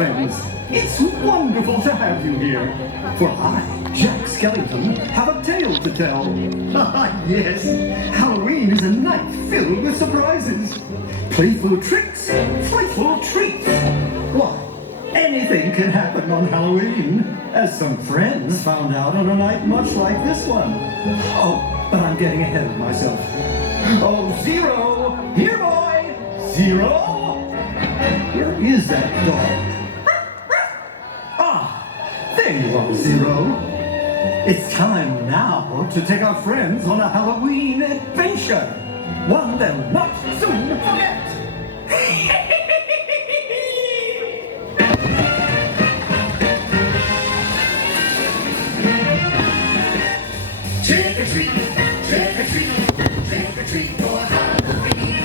friends. It's wonderful to have you here. For I, Jack Skellington, have a tale to tell. Ah, yes, Halloween is a night filled with surprises. Playful tricks, playful treats. Why, anything can happen on Halloween, as some friends found out on a night much like this one. Oh, but I'm getting ahead of myself. Oh, Zero! Here, boy! Zero! Where is that dog? Ah, there you are, Zero. It's time now to take our friends on a Halloween adventure. One they'll not soon forget. Trick or treat, trick or treat, trick or treat for Halloween.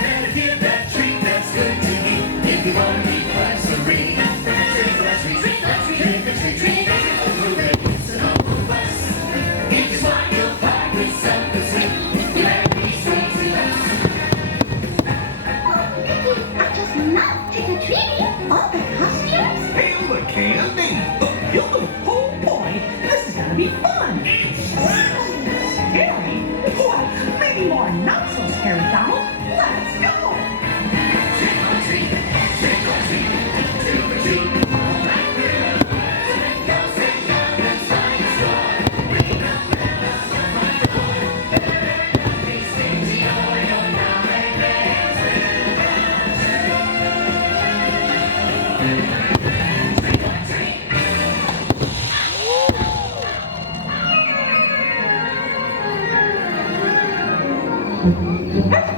Better get that treat that's good to eat if you want to be quite serene. Trick or treat, trick or treat, trick or treat, trick or treat. Hooray, it's an awful bus. If you smart, you'll pack with something sweet. You better be sweet to us. Oh, Mickey, I just love trick-or-treating. All the costumes. Hail the candy! Oh boy, this is gonna be fun. Scary? Well, maybe more not so scary, Donald. Let's go. Trick or treat, trick or treat, trick or treat. All right, we're up. Sing out, let's find a straw. Ring the bell on the front door. Please sing to your now and dance with us. Trick or treat. That's